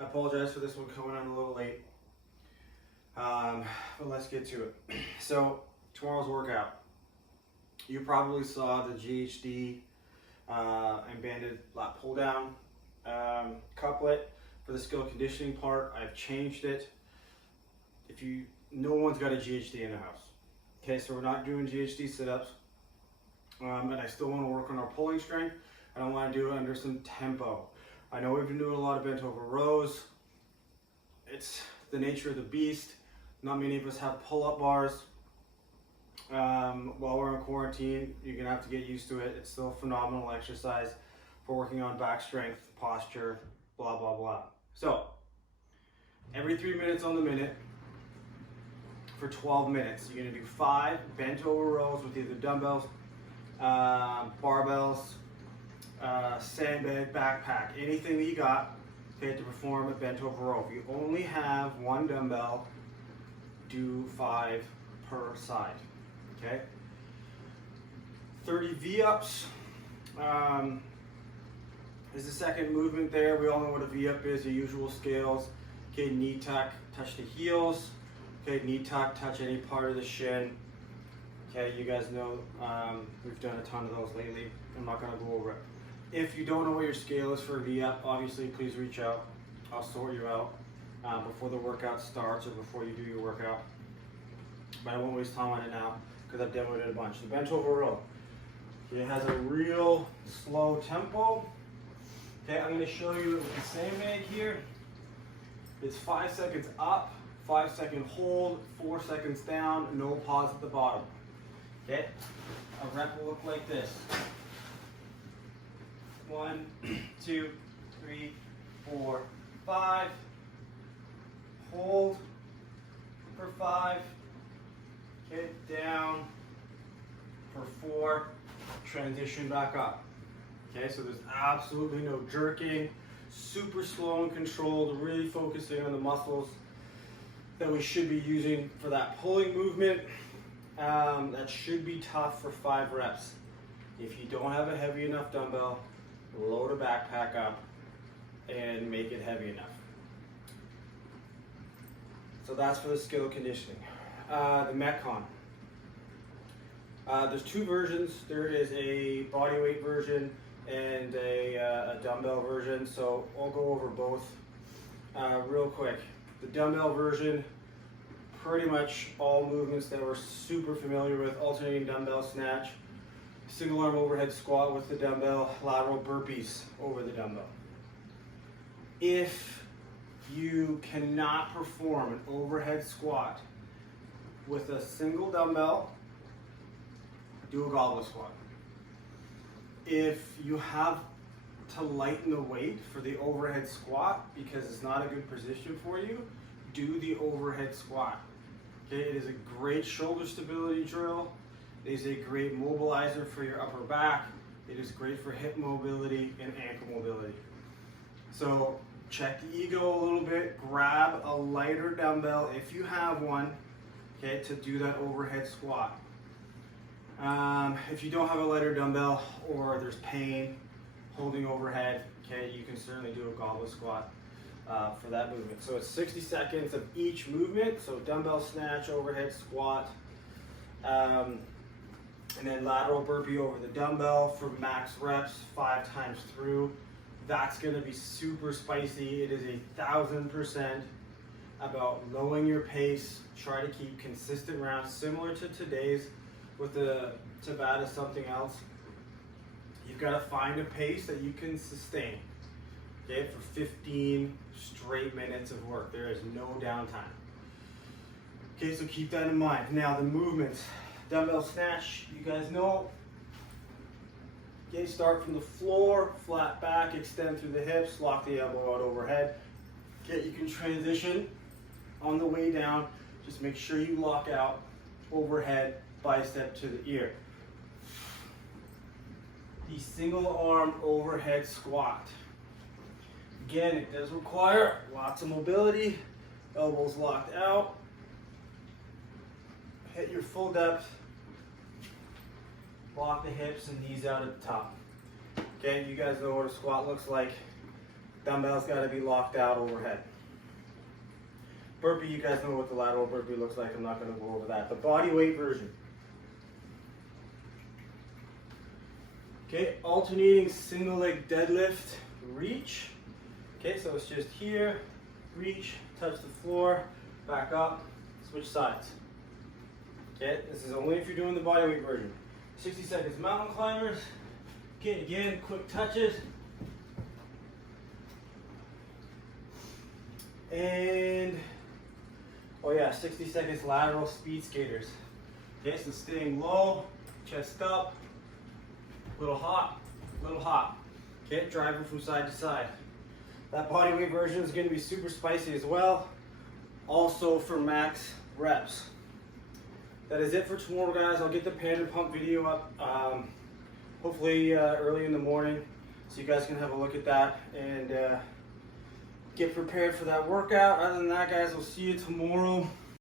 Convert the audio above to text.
I apologize for this one coming on a little late, but let's get to it. So tomorrow's workout, you probably saw the GHD and banded lat pull down couplet for the skill conditioning part. I've changed it. No one's got a GHD in the house. Okay, so we're not doing GHD sit-ups, and I still want to work on our pulling strength. I don't want to do it under some tempo. I know we've been doing a lot of bent over rows. It's the nature of the beast. Not many of us have pull-up bars. While we're in quarantine, you're gonna have to get used to it. It's still a phenomenal exercise for working on back strength, posture, blah, blah, blah. So, every 3 minutes on the minute for 12 minutes, you're gonna do 5 bent over rows with either dumbbells, barbells, sandbag, backpack, anything that you got, okay, to perform a bent over row. If you only have 1 dumbbell, do 5 per side, okay? 30 V-ups is the second movement there. We all know what a V-up is, the usual scales. Okay, knee tuck, touch the heels. Okay, knee tuck, touch any part of the shin. Okay, you guys know we've done a ton of those lately. I'm not gonna go over it. If you don't know what your scale is for a V-up, obviously please reach out. I'll sort you out before the workout starts or before you do your workout. But I won't waste time on it now because I've demoed it a bunch. The bench over row. It has a real slow tempo. Okay, I'm gonna show you with the same egg here. It's 5 seconds up, 5 second hold, 4 seconds down, no pause at the bottom. Okay, a rep will look like this. 1, 2, 3, 4, 5. Hold for 5. Okay, down for 4. Transition back up. Okay, so there's absolutely no jerking. Super slow and controlled, really focusing on the muscles that we should be using for that pulling movement. That should be tough for 5 reps. If you don't have a heavy enough dumbbell, load a backpack up and make it heavy enough. So that's for the skill conditioning. The Metcon. There's 2 versions. There is a bodyweight version and a dumbbell version. So I'll go over both real quick. The dumbbell version, pretty much all movements that we're super familiar with: alternating dumbbell snatch, single arm overhead squat with the dumbbell, lateral burpees over the dumbbell. If you cannot perform an overhead squat with a single dumbbell, do a goblet squat. If you have to lighten the weight for the overhead squat because it's not a good position for you, do the overhead squat. Okay, it is a great shoulder stability drill. It is a great mobilizer for your upper back. It is great for hip mobility and ankle mobility. So check the ego a little bit, grab a lighter dumbbell if you have one, okay, to do that overhead squat. If you don't have a lighter dumbbell or there's pain holding overhead, okay, you can certainly do a goblet squat for that movement. So it's 60 seconds of each movement. So dumbbell snatch, overhead squat, and then lateral burpee over the dumbbell for max reps, 5 times through. That's gonna be super spicy. It is 1000% about lowering your pace. Try to keep consistent rounds similar to today's with the Tabata something else. You've got to find a pace that you can sustain, okay, for 15 straight minutes of work. There is no downtime. Okay, so keep that in mind. Now the movements, dumbbell snatch, you guys know. Okay, start from the floor, flat back, extend through the hips, lock the elbow out overhead. Okay, you can transition on the way down. Just make sure you lock out overhead, bicep to the ear. The single arm overhead squat. Again, it does require lots of mobility. Elbows locked out. Hit your full depth. Lock the hips and knees out at the top. Okay, you guys know what a squat looks like. Dumbbell's got to be locked out overhead. Burpee, you guys know what the lateral burpee looks like. I'm not going to go over that. The body weight version. Okay, alternating single leg deadlift, reach. Okay, so it's just here, reach, touch the floor, back up, switch sides. Okay, this is only if you're doing the body weight version. 60 seconds mountain climbers. Okay, again, quick touches. And, oh yeah, 60 seconds lateral speed skaters. Okay, so staying low, chest up, little hop, little hop. Okay, driving from side to side. That body weight version is going to be super spicy as well. Also for max reps. That is it for tomorrow, guys. I'll get the Panda Pump video up hopefully early in the morning so you guys can have a look at that and get prepared for that workout. Other than that, guys, we'll see you tomorrow.